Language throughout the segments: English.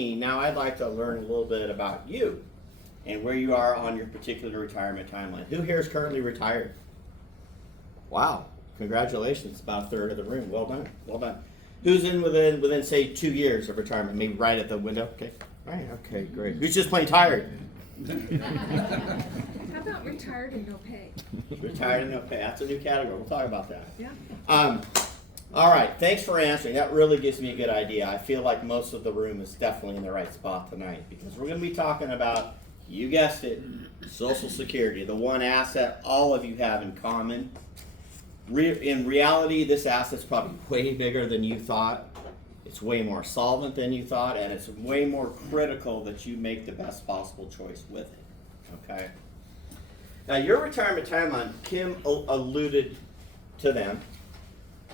Now I'd like to learn a little bit about you and where you are on your particular retirement timeline. Who here is currently retired? Wow, congratulations, about a third of the room. Well done, well done. Who's in within say 2 years of retirement, maybe right at the window? Okay, all right, okay, great. Who's just plain tired? How about retired and no pay? Retired and no pay, that's a new category, we'll talk about that. Yeah. All right, thanks for answering. That really gives me a good idea. I feel like most of the room is definitely in the right spot tonight because we're going to be talking about, you guessed it, Social Security, the one asset all of you have in common. In reality, this asset's probably way bigger than you thought. It's way more solvent than you thought, and it's way more critical that you make the best possible choice with it. Okay? Now, your retirement timeline, Kim alluded to them.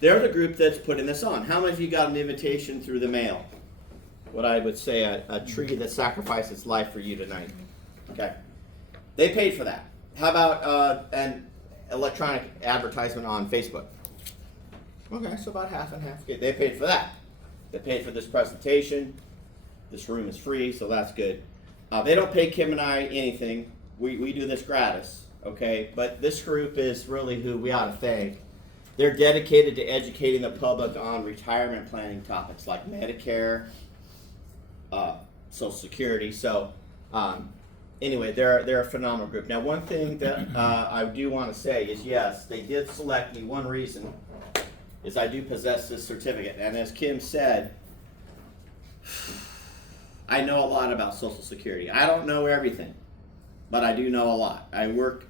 They're the group that's putting this on. How many of you got an invitation through the mail? What I would say a tree that sacrificed its life for you tonight. Okay. They paid for that. How about an electronic advertisement on Facebook? Okay, so about half and half. Okay, they paid for that. They paid for this presentation. This room is free, so that's good. They don't pay Kim and I anything. We do this gratis, okay? But this group is really who we ought to thank. They're dedicated to educating the public on retirement planning topics like Medicare, Social Security. So anyway, they're a phenomenal group. Now, one thing that I do want to say is, yes, they did select me. One reason is I do possess this certificate. And as Kim said, I know a lot about Social Security. I don't know everything, but I do know a lot. I work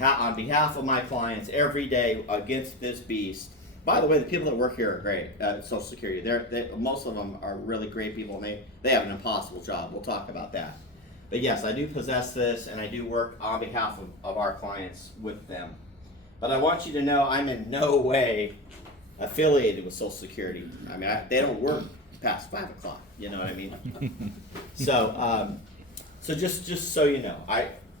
on behalf of my clients every day against this beast. By the way, the people that work here are great at Social Security. Most of them are really great people, and they have an impossible job. We'll talk about that. But yes, I do possess this, and I do work on behalf of our clients with them. But I want you to know I'm in no way affiliated with Social Security. I mean, they don't work past 5 o'clock. You know what I mean? So just so you know,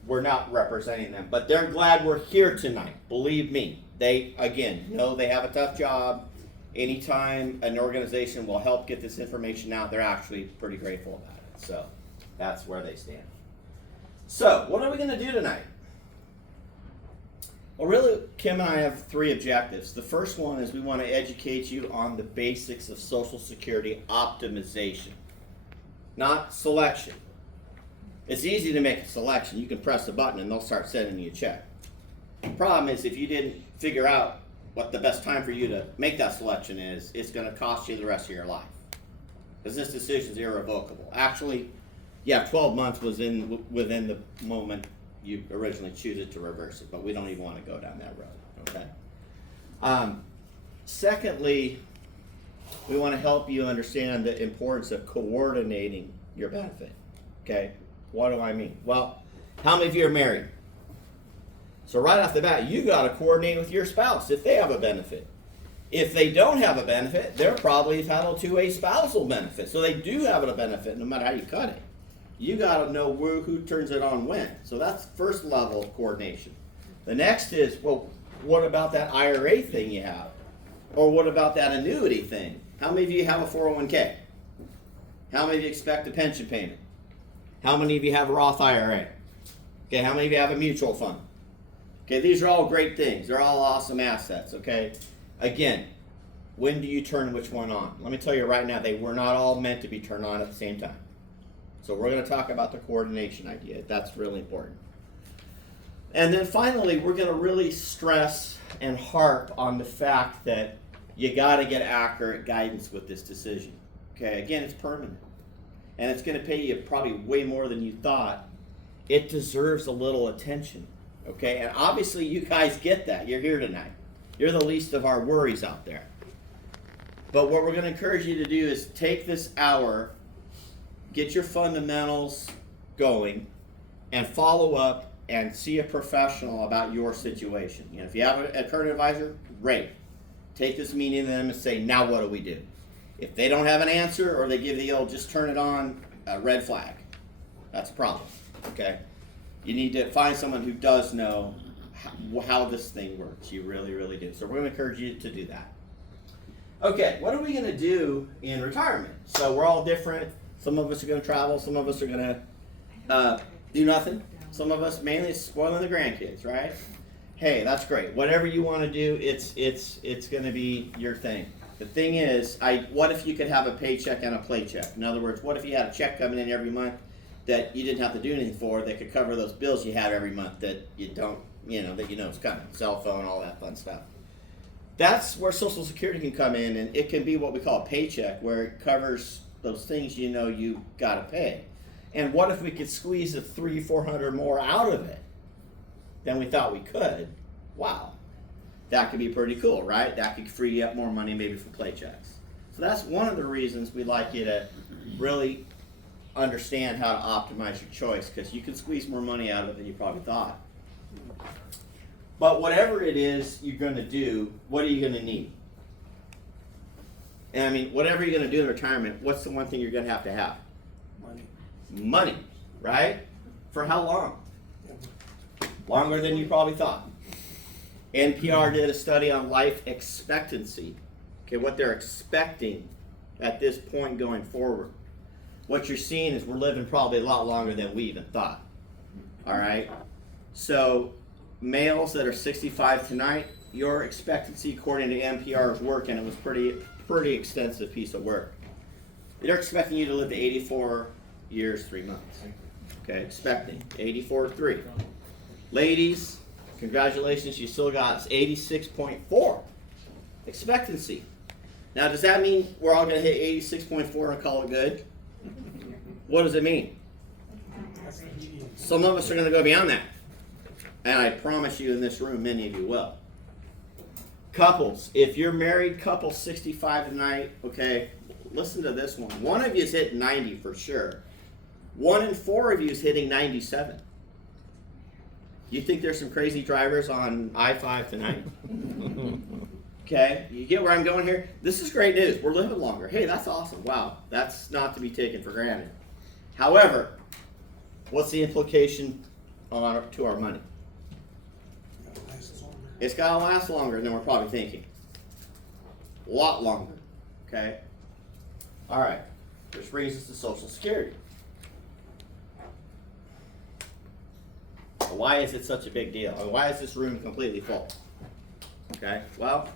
we're not representing them, but they're glad we're here tonight. Believe me, they again know they have a tough job. Anytime an organization will help get this information out, they're actually pretty grateful about it. So that's where they stand. So what are we going to do tonight? Well, really, Kim and I have 3 objectives. The first one is we want to educate you on the basics of Social Security optimization, not selection. It's easy to make a selection. You can press a button and they'll start sending you a check. The problem is if you didn't figure out what the best time for you to make that selection is, it's going to cost you the rest of your life. Because this decision is irrevocable. Actually, yeah, 12 months was within the moment you originally choose it to reverse it, but we don't even want to go down that road, okay? Secondly, we want to help you understand the importance of coordinating your benefit, okay? What do I mean? Well, how many of you are married? So right off the bat, you got to coordinate with your spouse if they have a benefit. If they don't have a benefit, they're probably entitled to a spousal benefit. So they do have a benefit no matter how you cut it. You got to know who turns it on when. So that's first level of coordination. The next is, well, what about that IRA thing you have? Or what about that annuity thing? How many of you have a 401k? How many of you expect a pension payment? How many of you have a Roth IRA? Okay, how many of you have a mutual fund? Okay, these are all great things. They're all awesome assets, okay? Again, when do you turn which one on? Let me tell you right now, they were not all meant to be turned on at the same time. So we're going to talk about the coordination idea. That's really important. And then finally, we're going to really stress and harp on the fact that you got to get accurate guidance with this decision. Okay, again, it's permanent. And it's going to pay you probably way more than you thought. It deserves a little attention. Okay, and obviously you guys get that. You're here tonight. You're the least of our worries out there. But what we're going to encourage you to do is take this hour, get your fundamentals going, and follow up and see a professional about your situation. You know, if you have a current advisor, great. Take this meeting to them and say, now what do we do? If they don't have an answer or they give the old just turn it on, red flag. That's a problem, okay? You need to find someone who does know how this thing works. You really, really do. So we're going to encourage you to do that. Okay, what are we going to do in retirement? So we're all different. Some of us are going to travel. Some of us are going to do nothing. Some of us mainly spoiling the grandkids, right? Hey, that's great. Whatever you want to do, it's going to be your thing. The thing is, what if you could have a paycheck and a playcheck? In other words, what if you had a check coming in every month that you didn't have to do anything for, that could cover those bills you have every month that you don't, that is coming, cell phone, all that fun stuff. That's where Social Security can come in, and it can be what we call a paycheck, where it covers those things you got to pay. And what if we could squeeze a $300-400 more out of it than we thought we could? Wow. That could be pretty cool, right? That could free you up more money maybe for paychecks. So that's one of the reasons we like you to really understand how to optimize your choice, because you can squeeze more money out of it than you probably thought. But whatever it is you're going to do, what are you going to need? And I mean, whatever you're going to do in retirement, what's the one thing you're going to have? Money, right? For how long? Longer than you probably thought. NPR did a study on life expectancy. Okay, what they're expecting at this point going forward. What you're seeing is we're living probably a lot longer than we even thought. All right? So, males that are 65 tonight, your expectancy according to NPR's work, and it was pretty extensive piece of work. They're expecting you to live to 84 years, 3 months. Okay, expecting 84.3. Ladies, congratulations, you still got 86.4 expectancy. Now, does that mean we're all going to hit 86.4 and call it good? What does it mean? Some of us are going to go beyond that. And I promise you in this room, many of you will. Couples, if you're married, couple 65 tonight, okay, listen to this one. One of you is hitting 90 for sure. 1 in 4 of you is hitting 97. You think there's some crazy drivers on I-5 tonight? Okay, you get where I'm going here? This is great news. We're living longer. Hey, that's awesome. Wow, that's not to be taken for granted. However, what's the implication to our money? It's got to last longer than we're probably thinking. A lot longer. Okay? All right. Which brings us to Social Security. Why is it such a big deal? Why is this room completely full? Okay? Well,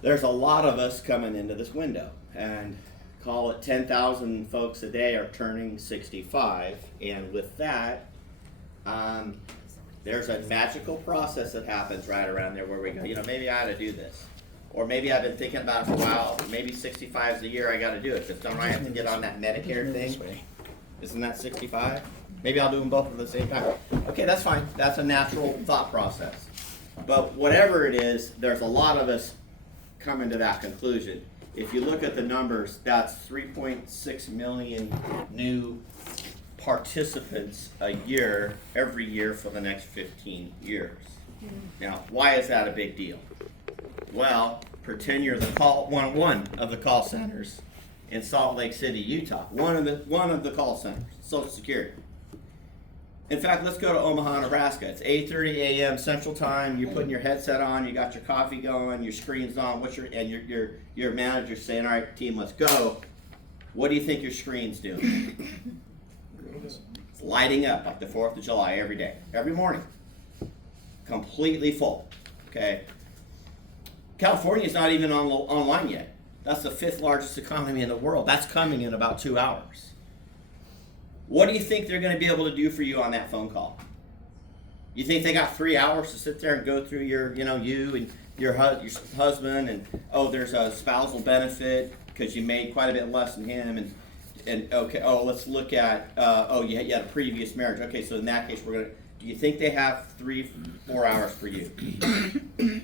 there's a lot of us coming into this window. And call it 10,000 folks a day are turning 65. And with that, there's a magical process that happens right around there where we go, maybe I ought to do this. Or maybe I've been thinking about it for a while. Maybe 65 is the year I got to do it. Because don't I have to get on that Medicare thing? Isn't that 65? Maybe I'll do them both at the same time. Okay, that's fine. That's a natural thought process. But whatever it is, there's a lot of us coming to that conclusion. If you look at the numbers, that's 3.6 million new participants a year, every year for the next 15 years. Now, why is that a big deal? Well, pretend you're one of the call centers in Salt Lake City, Utah. One of the call centers, Social Security. In fact, let's go to Omaha, Nebraska. It's 8:30 a.m. Central Time. You're putting your headset on. You got your coffee going. Your screen's on. Your manager's saying, "All right, team, let's go." What do you think your screen's doing? It's lighting up like the 4th of July every day, every morning. Completely full. Okay. California's not even online yet. That's the 5th largest economy in the world. That's coming in about 2 hours. What do you think they're going to be able to do for you on that phone call? You think they got 3 hours to sit there and go through your, you and your husband, and there's a spousal benefit because you made quite a bit less than him, and okay, let's look at, you had a previous marriage. Okay, so in that case, do you think they have 3-4 hours for you?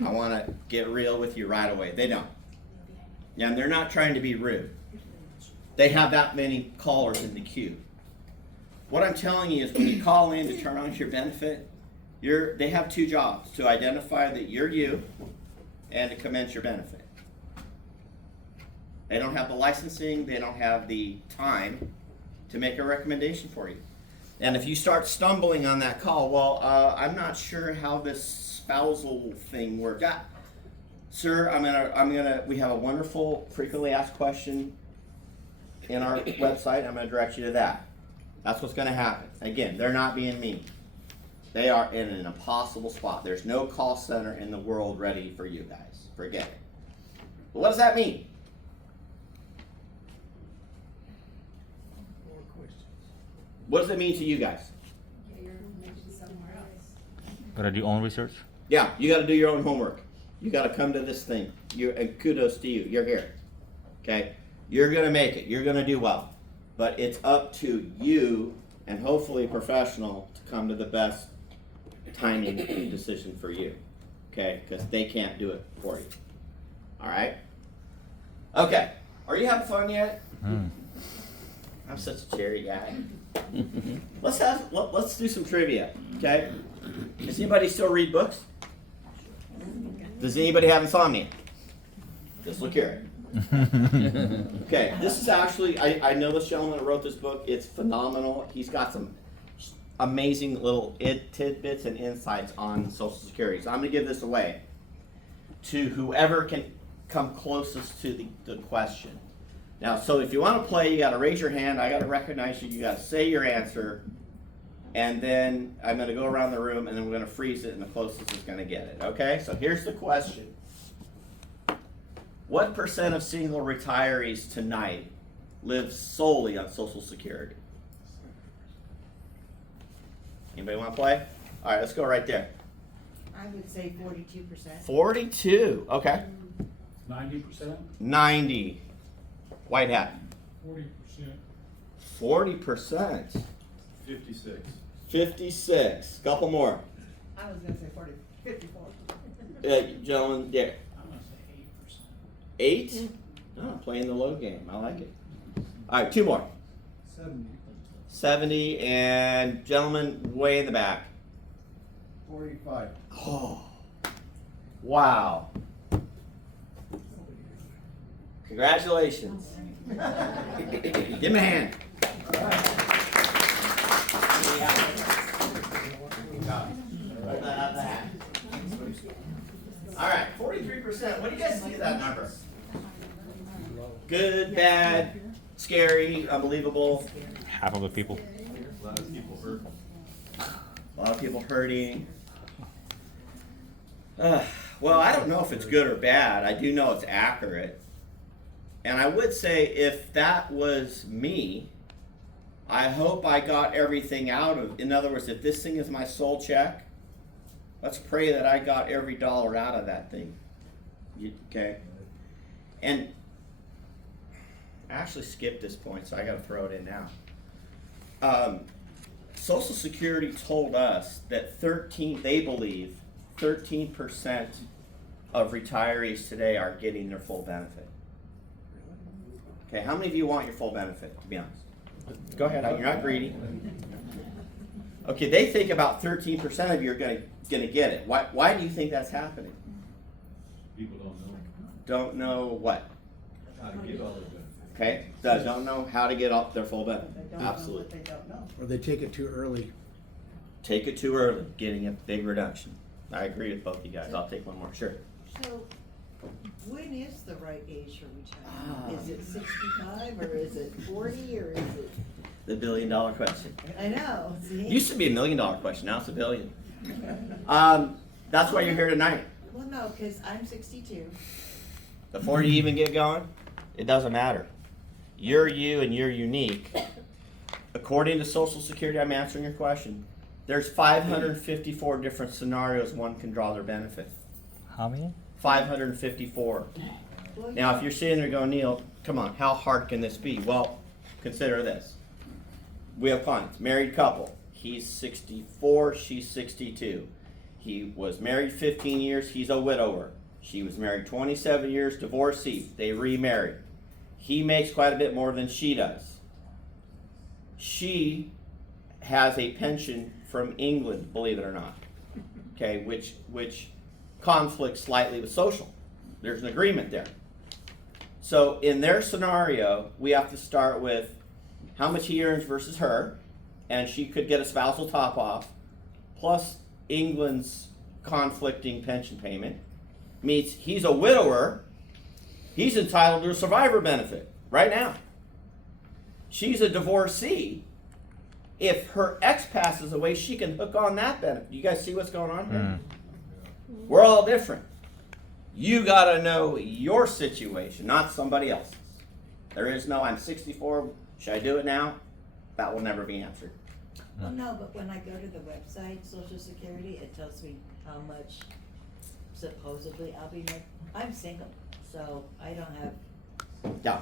I want to get real with you right away. They don't. Yeah, and they're not trying to be rude. They have that many callers in the queue. What I'm telling you is when you call in to turn on your benefit, they have 2 jobs: to identify that you're you and to commence your benefit. They don't have the licensing, they don't have the time to make a recommendation for you. And if you start stumbling on that call, I'm not sure how this spousal thing works. Sir, we have a wonderful frequently asked question in our website. I'm going to direct you to that. That's what's going to happen. Again, they're not being mean. They are in an impossible spot. There's no call center in the world ready for you guys. Forget it. But what does that mean? What does it mean to you guys? Gotta do own research. Yeah, you got to do your own homework. You got to come to this thing. And kudos to you. You're here. Okay? You're going to make it. You're going to do well. But it's up to you and hopefully a professional to come to the best timing decision for you. Okay? Because they can't do it for you. All right? Okay. Are you having fun yet? I'm such a cherry guy. Let's do some trivia. Okay? Does anybody still read books? Does anybody have insomnia? Just look here. Okay, this is actually, I know this gentleman that wrote this book. It's phenomenal. He's got some amazing little tidbits and insights on Social Security. So I'm going to give this away to whoever can come closest to the question. Now, so if you want to play, you got to raise your hand. I got to recognize you. You got to say your answer. And then I'm going to go around the room, and then we're going to freeze it, and the closest is going to get it. Okay? So here's the question. What percent of single retirees tonight live solely on Social Security? Anybody want to play? All right, let's go right there. I would say 42%. 42. Okay. 90%? 90. White hat. 40%. 40%. 56. 56. Couple more. I was gonna say 54. Gentlemen, yeah. I'm gonna say 8? Oh, playing the low game. I like it. All right, 2 more. 70. 70, and gentlemen, way in the back. 45. Oh, wow. Congratulations. Give him a hand. All right, 43%. What do you guys think of that number? Good, bad, scary, unbelievable. Half of the people. A lot of people hurt. A lot of people hurting. Well, I don't know if it's good or bad. I do know it's accurate. And I would say if that was me, I hope I got everything out of, in other words, if this thing is my sole check, let's pray that I got every dollar out of that thing. Okay? And I actually skipped this point, so I got to throw it in now. Social Security told us that they believe 13% of retirees today are getting their full benefit. Okay, how many of you want your full benefit, to be honest? Go ahead, you're not greedy. Okay, they think about 13% of you are gonna get it. Why do you think that's happening? People don't know Don't know what? how to get all of them. Okay, don't know how to get off their full benefit. They don't know Absolutely. what they don't know. Or they take it too early. Take it too early, getting a big reduction. I agree with both you guys. I'll take one more. Sure. So, when is the right age for retirement? Is it 65 or is it 40 or is it? The $1 billion question. I know, see? Used to be $1 million question. Now it's $1 billion. That's why you're here tonight. Well, no, because I'm 62. Before you even get going, it doesn't matter. You're you and you're unique. According to Social Security, I'm answering your question. There's 554 different scenarios one can draw their benefit. How many? 554. Well, Now, if you're sitting there going, Neil, come on, how hard can this be? Well, consider this. We have clients, married couple. He's 64, she's 62. He was married 15 years, he's a widower. She was married 27 years, divorcee. They remarried. He makes quite a bit more than she does. She has a pension from England, believe it or not. Okay, which conflicts slightly with social. There's an agreement there. So in their scenario, we have to start with how much he earns versus her, and she could get a spousal top off, plus England's conflicting pension payment, meets he's a widower, he's entitled to a survivor benefit right now. She's a divorcee. If her ex passes away, she can hook on that benefit. You guys see what's going on here? Mm. We're all different. You gotta know your situation, not somebody else's. There is no, I'm 64, should I do it now? That will never be answered. Well, no, but when I go to the website, Social Security, it tells me how much supposedly I'll be making. I'm single, so I don't have, Yeah.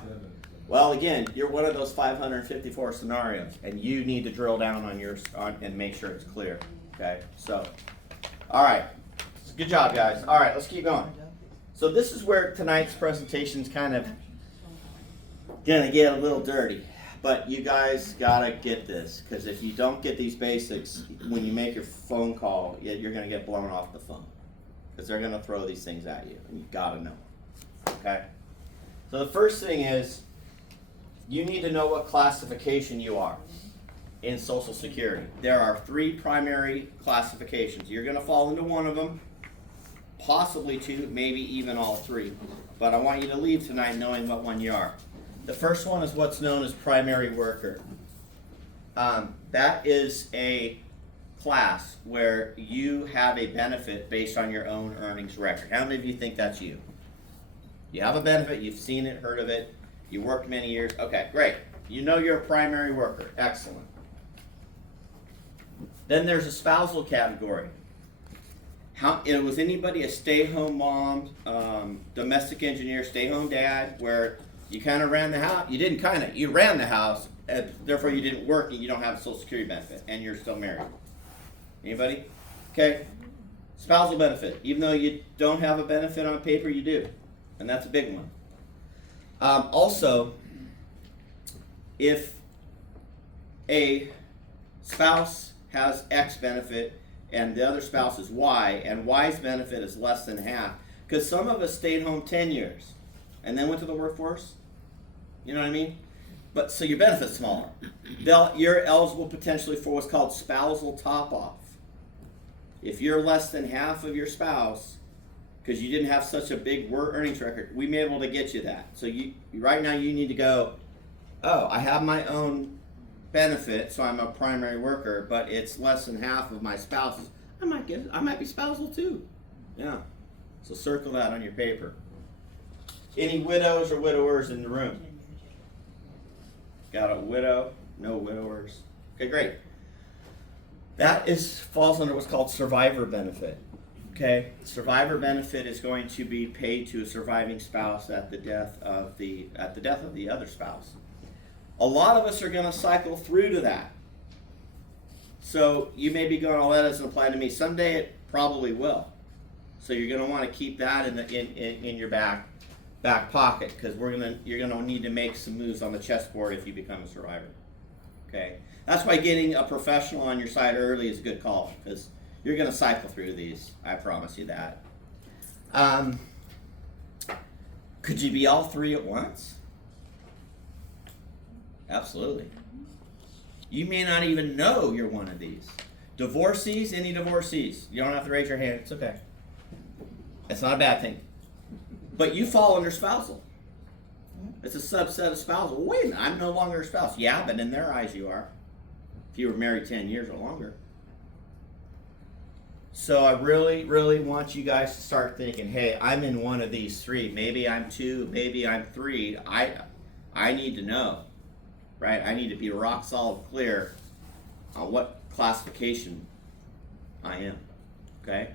Well, again, you're one of those 554 scenarios, and you need to drill down on yours and make sure it's clear. Okay, so, all right, good job, guys. All right, let's keep going. So this is where tonight's presentation's kind of gonna get a little dirty, but you guys gotta get this, because if you don't get these basics, when you make your phone call, you're gonna get blown off the phone, because they're gonna throw these things at you, and you gotta know. Okay. So the first thing is, you need to know what classification you are in Social Security. There are 3 primary classifications. You're going to fall into one of them, possibly 2, maybe even all 3. But I want you to leave tonight knowing what one you are. The first one is what's known as primary worker. That is a class where you have a benefit based on your own earnings record. How many of you think that's you? You have a benefit, you've seen it, heard of it, you worked many years. Okay, great. You know you're a primary worker. Excellent. Then there's a spousal category. Was anybody a stay-home mom, domestic engineer, stay-home dad, where you kind of ran the house? You didn't kind of. You ran the house, therefore you didn't work and you don't have a Social Security benefit, and you're still married. Anybody? Okay. Spousal benefit. Even though you don't have a benefit on paper, you do. And that's a big one. Also, if a spouse has X benefit and the other spouse is Y, and Y's benefit is less than half, because some of us stayed home 10 years and then went to the workforce, you know what I mean? But so your benefit's smaller. You're eligible potentially for what's called spousal top-off. If you're less than half of your spouse, because you didn't have such a big earnings record, we may be able to get you that. So right now you need to go, oh, I have my own benefit, so I'm a primary worker, but it's less than half of my spouse's. I might be spousal too. Yeah. So circle that on your paper. Any widows or widowers in the room? Got a widow? No widowers. Okay, great. That falls under what's called survivor benefit. Okay, survivor benefit is going to be paid to a surviving spouse at the death of the other spouse. A lot of us are going to cycle through to that. So you may be going, "Oh, that doesn't apply to me." Someday it probably will. So you're going to want to keep that in your back pocket, because you're going to need to make some moves on the chessboard if you become a survivor. Okay, that's why getting a professional on your side early is a good call, because you're going to cycle through these. I promise you that. Could you be all 3 at once? Absolutely. You may not even know you're one of these. Divorcees, any divorcees? You don't have to raise your hand. It's okay. It's not a bad thing. But you fall under spousal. It's a subset of spousal. Wait a minute, I'm no longer a spouse. Yeah, but in their eyes you are. If you were married 10 years or longer. So I really, really want you guys to start thinking, hey, I'm in one of these 3. Maybe I'm 2, maybe I'm 3. I need to know, right? I need to be rock solid clear on what classification I am, okay?